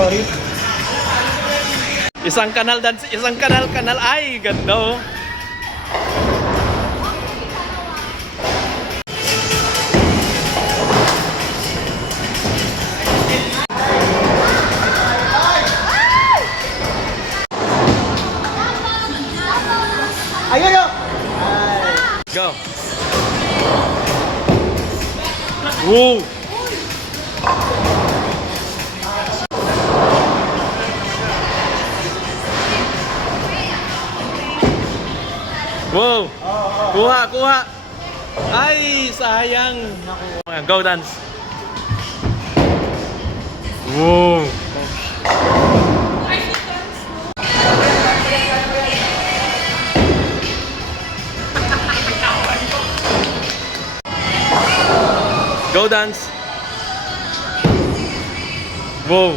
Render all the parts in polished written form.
Sorry. Isang kanal dan isang kanal. Ay, ganda oh. Ayun o! Go. Whoa. Wow. Kuha. Ay, sayang. Go dance. Wow. Go dance. Wow.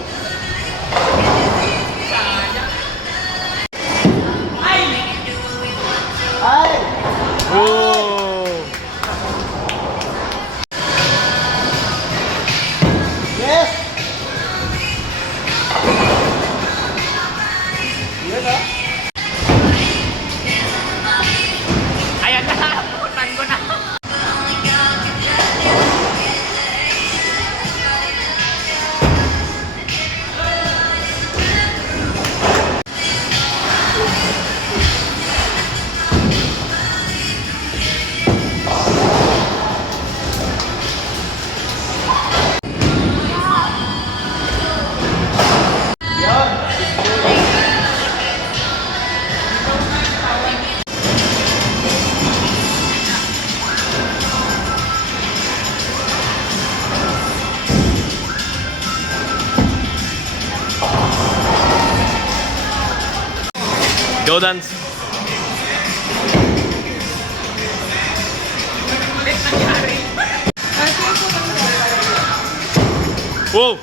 Ay! Wow. Yes! Yun o. Ayan na, putan ko na. Go dance. Wow.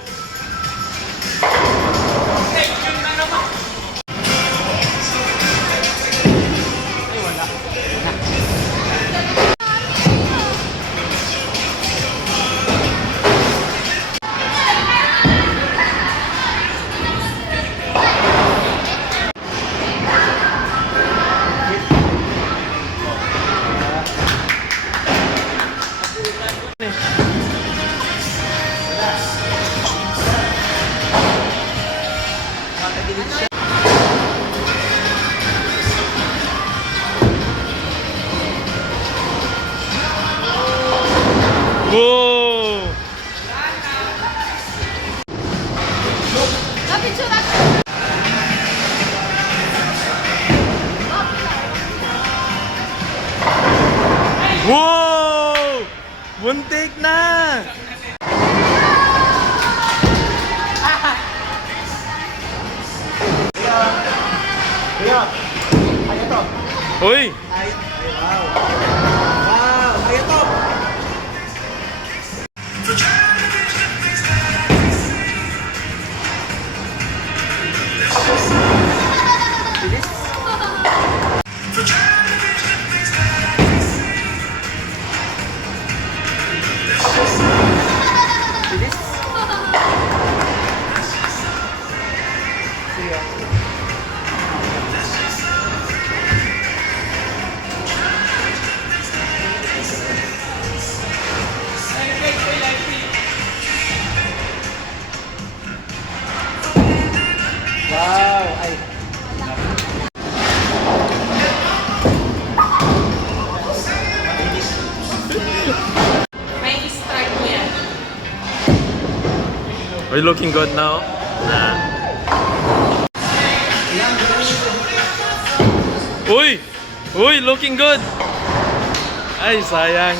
Wow. Wow! Muntik na! Kuya. Ay, ito. Uy! Ay, wow. Wow, ay, ito. Wow, ay. May start mo yan. Are you looking good now? Nah. Uy! Uy, looking good! Ay, sayang.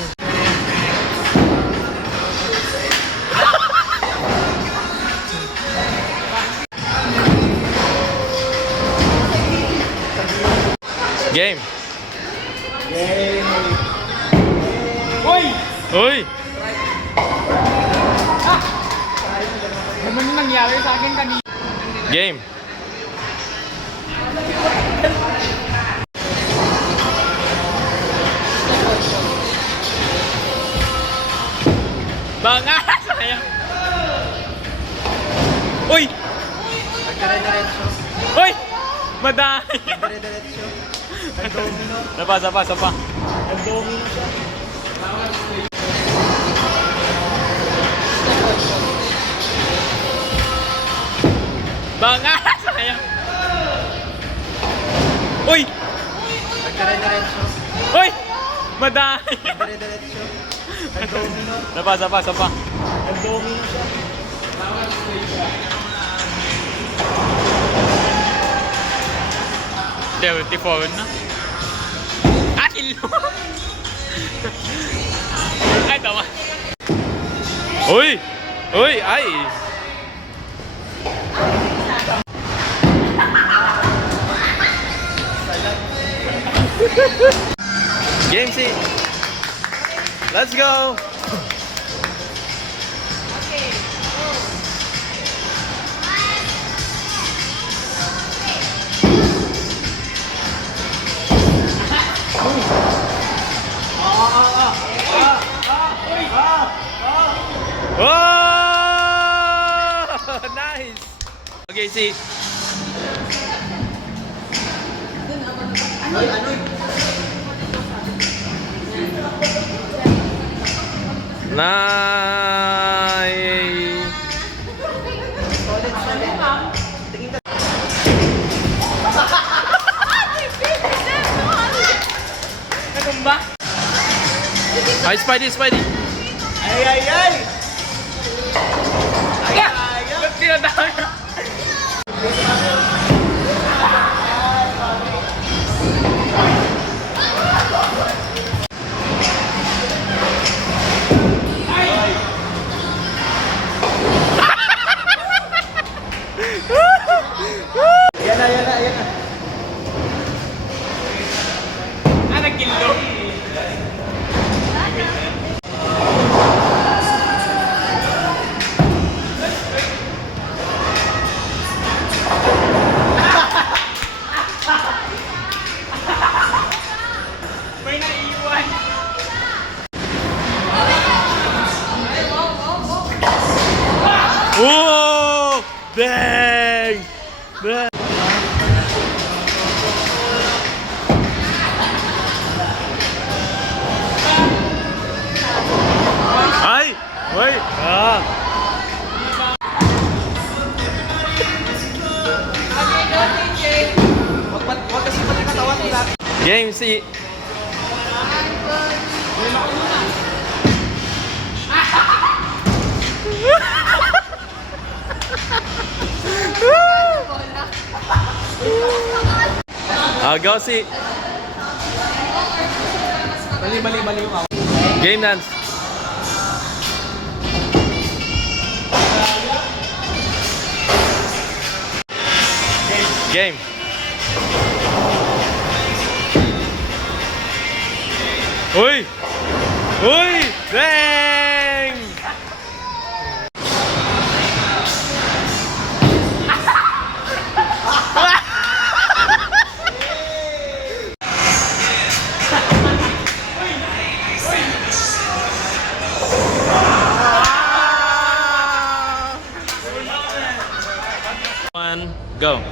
Game. Yay! Uy! Uy! Ano nang nangyari sa akin kanina? Game. Banga! Sayang! Uy! Madami! Dire-diretso. Nag-domino. Sapa. Nag-domino siya. Banga! Sayang! Uy! Nag-dire-diretso. Uy! Madami! Dire-diretso. Nag-domino. Sapa. Nag-domino siya. Forward na. Ilo! Ay, tama. Uy! Ay! Game C. Let's go. Oh! Nice. Okay, see. Nice. Natumba? Ay, Spidey. Ay, ay, ay! Ba't pinadami? Yan na. Nagkilo. May naiiwan. Oh! Dang! Ay! Wait! Huwag kasi pati katawan nila. Game C. Go C. Mali yung Game dance. Game. Uy! Dang! One, go.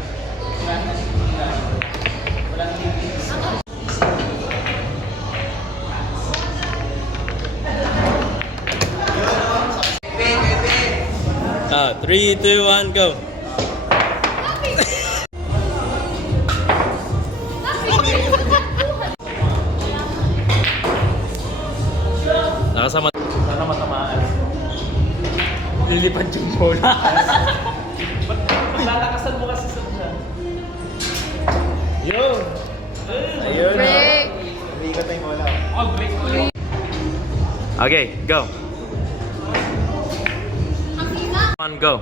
Three, two, one, go. Nakasama. Sana matamaan. Lilipad yung bola. Lalakasan mo kasi sa siya. Yun! Ayun. Break. Umiikot na yung bola. Oh, break. Okay, go. One, go.